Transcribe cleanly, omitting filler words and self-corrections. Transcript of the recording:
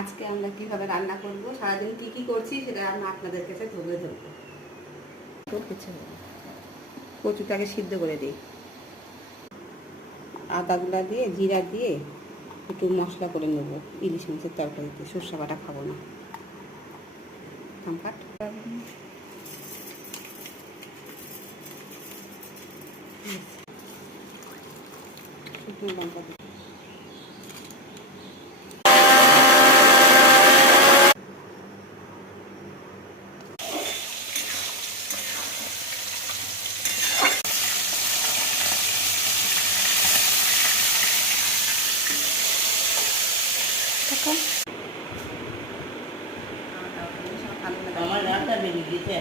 আজকে আমরা কীভাবে রান্না করব, সারাদিন কী কী করছি সেটা আমরা আপনাদের কাছে তুলে ধরবো। কচুটাকে সিদ্ধ করে দিই, আদাগুলা দিয়ে জিরা দিয়ে একটু মশলা করে নেবো। ইলিশ মাছের তরকারিতে সর্ষে বাটা খাবো না। শুকনো লঙ্কা দিই। আমার রান্না বেরিয়ে গেছে।